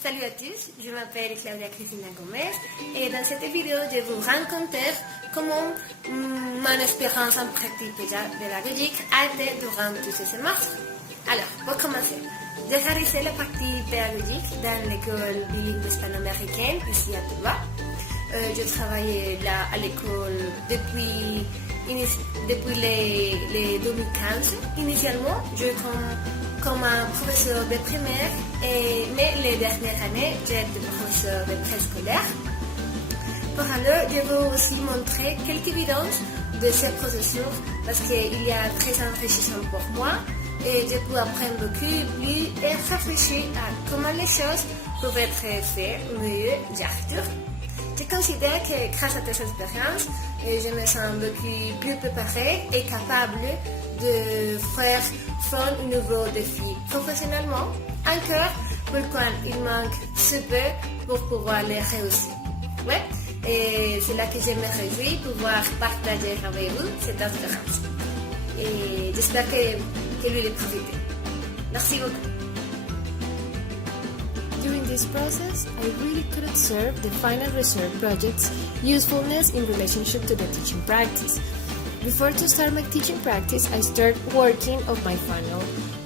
Salut à tous, je m'appelle Claudia Cristina Gómez et dans cette vidéo je vous raconter comment mon expérience en pratique pédagogique a été durant tous ces semestres. Alors, pour commencer, j'ai réalisé la pratique pédagogique dans l'école bilingue hispano-américaine ici à Touba. Je travaillais là à l'école depuis les 2015. Initialement, je comme un professeur de primaire, mais les dernières années, j'étais professeur de préscolaire. Pour alors, je veux aussi montrer quelques évidences de ce processus parce qu'il y a très enrichissant pour moi et je peux apprendre beaucoup plus et réfléchir à comment les choses peuvent être faites mieux d'architecture. Je considère que grâce à ces expériences, je me sens beaucoup plus préparée et capable de faire un nouveau défi professionnellement, encore pourquoi il manque ce peu pour pouvoir les réussir. Ouais, et c'est là que je me réjouis pouvoir partager avec vous cette expérience. Et j'espère que vous les profitez. Merci beaucoup. During this process, I really could observe the final research project's usefulness in relationship to the teaching practice. Before to start my teaching practice, I started working on my final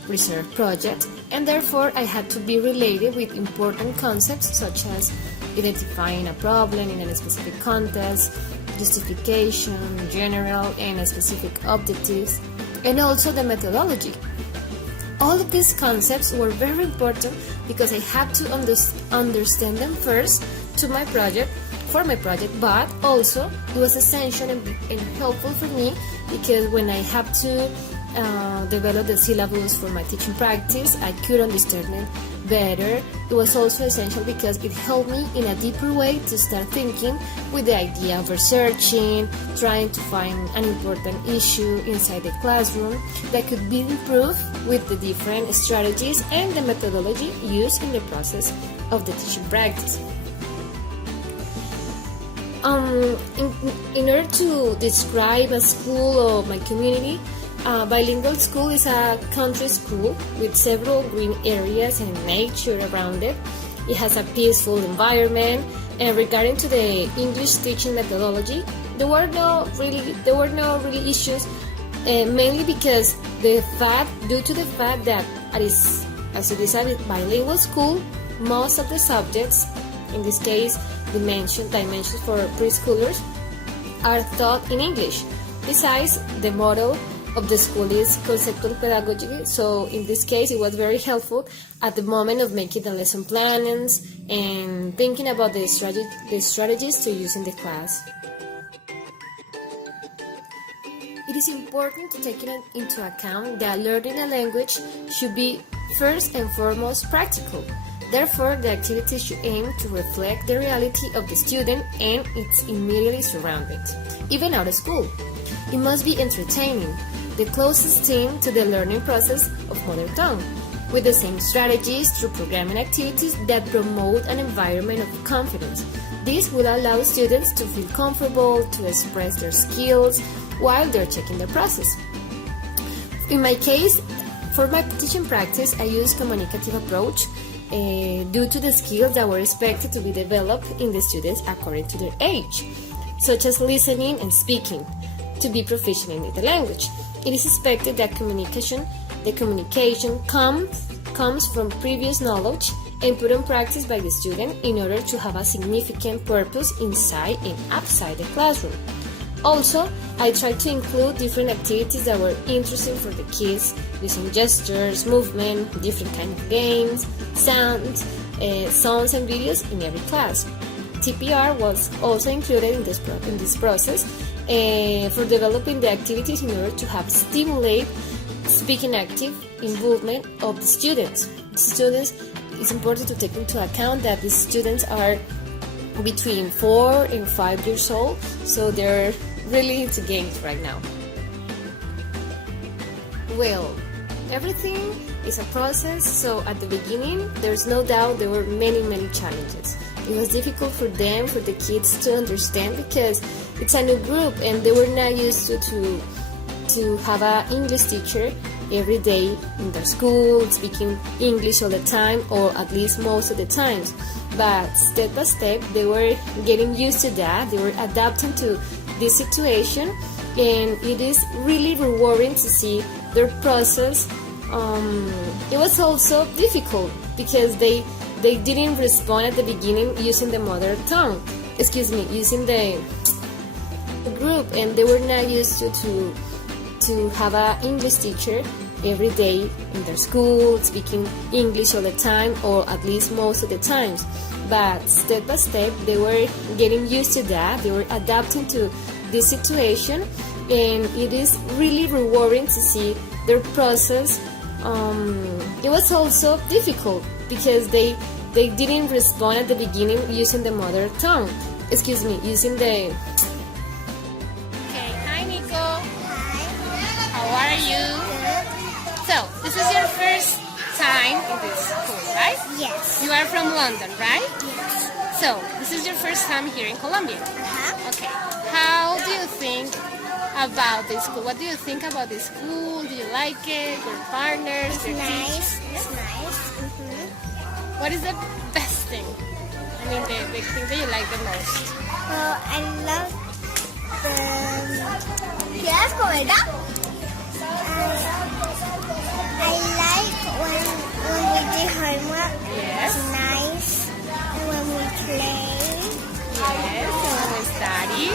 research project, and therefore I had to be related with important concepts such as identifying a problem in a specific context, justification, general and specific objectives, and also the methodology. All of these concepts were very important because I had to understand them first for my project, but also it was essential and helpful for me because when I have to develop the syllabus for my teaching practice, I could understand it better. It was also essential because it helped me in a deeper way to start thinking with the idea of researching, trying to find an important issue inside the classroom that could be improved with the different strategies and the methodology used in the process of the teaching practice. In order to describe a school or my community, bilingual school is a country school with several green areas and nature around it. It has a peaceful environment, and regarding to the English teaching methodology, there were no really issues, mainly because due to the fact that as it is a bilingual school, most of the subjects, in this case dimensions for preschoolers, are taught in English. Besides, the model of the school is conceptual pedagogy, so in this case it was very helpful at the moment of making the lesson plans and thinking about the strategies to use in the class. It is important to take into account that learning a language should be first and foremost practical. Therefore, the activities should aim to reflect the reality of the student and its immediate surroundings, even out of school. It must be entertaining, the closest thing to the learning process of mother tongue, with the same strategies through programming activities that promote an environment of confidence. This will allow students to feel comfortable to express their skills while they're checking the process. In my case, for my teaching practice, I use communicative approach due to the skills that were expected to be developed in the students according to their age, such as listening and speaking, to be proficient in the language. It is expected that the communication comes from previous knowledge and put on practice by the student in order to have a significant purpose inside and outside the classroom. Also, I tried to include different activities that were interesting for the kids, using gestures, movement, different kinds of games, sounds and videos in every class. TPR was also included in this process for developing the activities in order to have stimulate speaking active involvement of the students. It's important to take into account that the students are between 4 and 5 years old, so they're really into games right now. Well, everything is a process, so at the beginning, there's no doubt there were many challenges. It was difficult for the kids to understand because it's a new group and they were not used to have an English teacher every day in their school, speaking English all the time, or at least most of the times. But step by step, they were getting used to that. They were adapting to this situation, and it is really rewarding to see their process. It was also difficult because they didn't respond at the beginning using the mother tongue. Using the group, and they were not used to have an English teacher every day in their school, speaking English all the time, or at least most of the times. But step by step, they were getting used to that. They were adapting to this situation, and it is really rewarding to see their process. It was also difficult because they didn't respond at the beginning using the mother tongue. Using the... Okay, hi Nico. Hi. How are you? Good. So, this is your first time in this school, right? Yes. You are from London, right? Yes. So, this is your first time here in Colombia. Okay. How do you think about this school? What do you think about this school? Do you like it? Your partners? It's your nice. teachers? It's nice. What is the best thing? I mean, the thing that you like the most. Well, I love the... ¿Quieres comer? I like when we do homework. Yes. It's nice. And when we play. Yes, and when we study.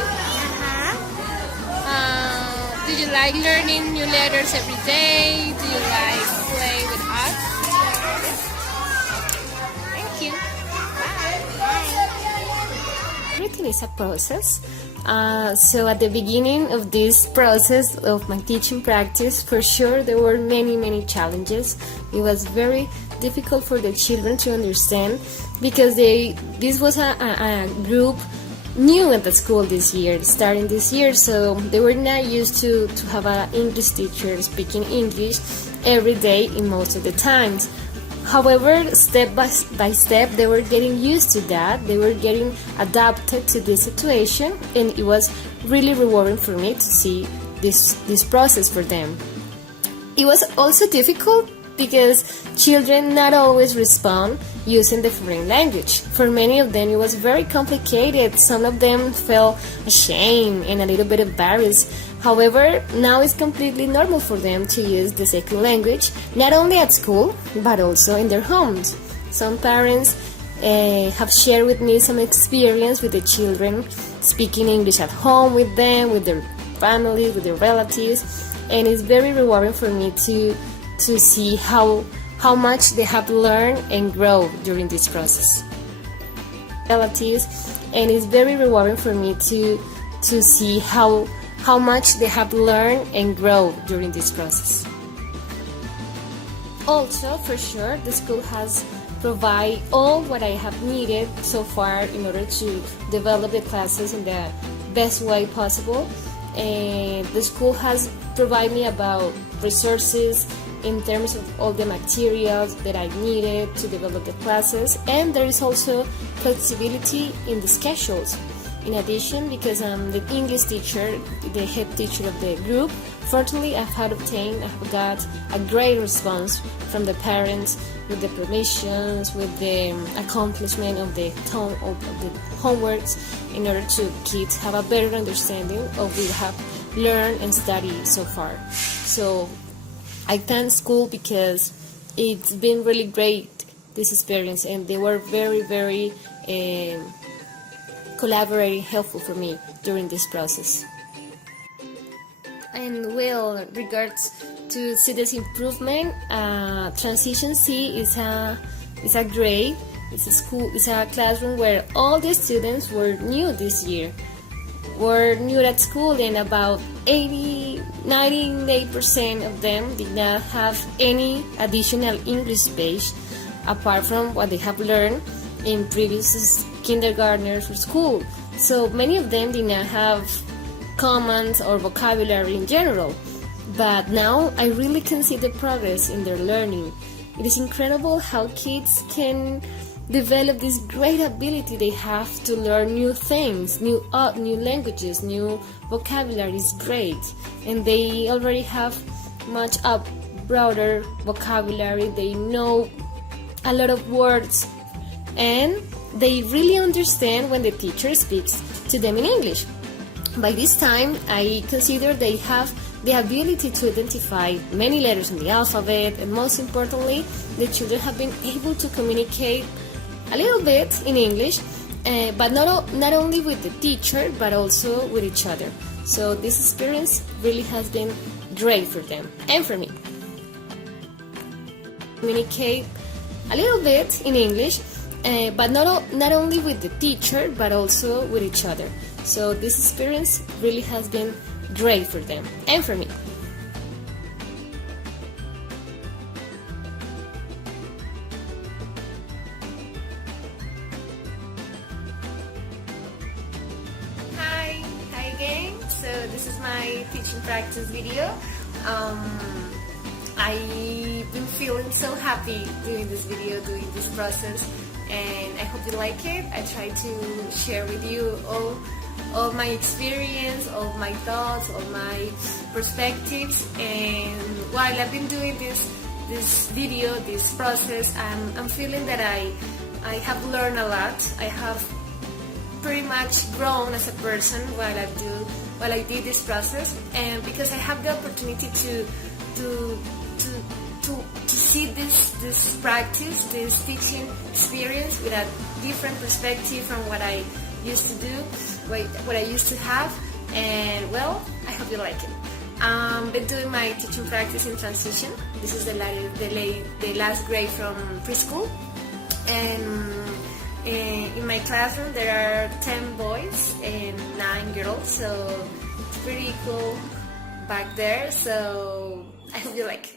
Do you like learning new letters every day? Do you like play with us? Thank you. Everything is a process. So at the beginning of this process of my teaching practice, for sure there were many challenges. It was very difficult for the children to understand because this was a group new at the school starting this year, so they were not used to have an English teacher speaking English every day in most of the times. However, step by step, they were getting used to that. They were getting adapted to this situation, and it was really rewarding for me to see this process for them. It was also difficult because children not always respond using the foreign language. For many of them, it was very complicated. Some of them felt ashamed and a little bit embarrassed. However, now it's completely normal for them to use the second language, not only at school, but also in their homes. Some parents have shared with me some experience with the children speaking English at home with them, with their family, with their relatives, and it's very rewarding for me to see how much they have learned and grown during this process. Relatives, and it's very rewarding for me to see how much they have learned and grown during this process. Also, for sure, the school has provided all what I have needed so far in order to develop the classes in the best way possible. And the school has provided me about resources in terms of all the materials that I needed to develop the classes, and there is also flexibility in the schedules. In addition, because I'm the English teacher, the head teacher of the group, fortunately I've got a great response from the parents with the permissions, with the accomplishment of the homeworks, in order to kids have a better understanding of what we have learned and studied so far. So I thank school because it's been really great, this experience, and they were very collaborating, helpful for me during this process. And well, regards to see this improvement, Transition C is a grade. It's a classroom where all the students were new this year. Were new at school, and about 98% of them did not have any additional English page apart from what they have learned in previous kindergartners or school. So many of them did not have commands or vocabulary in general. But now I really can see the progress in their learning. It is incredible how kids can develop this great ability they have to learn new things, new languages, new vocabulary is great, and they already have much broader vocabulary, they know a lot of words, and they really understand when the teacher speaks to them in English. By this time, I consider they have the ability to identify many letters in the alphabet, and most importantly, the children have been able to communicate a little bit in English, but not only with the teacher, but also with each other. So this experience really has been great for them and for me. Communicate a little bit in English, but not only with the teacher, but also with each other. So this experience really has been great for them and for me. Hi again. So this is my teaching practice video. I've been feeling so happy doing this video, doing this process, and I hope you like it. I try to share with you all my experience, all my thoughts, all my perspectives, and while I've been doing this video, this process, I'm feeling that I have learned a lot. I have pretty much grown as a person while I did this process, and because I have the opportunity to see this practice, this teaching experience with a different perspective from what I used to do, what I used to have, and well, I hope you like it. Been doing my teaching practice in transition. This is the last grade from preschool, and in my classroom there are 10 boys and 9 girls, so it's pretty cool back there. So I hope you like it.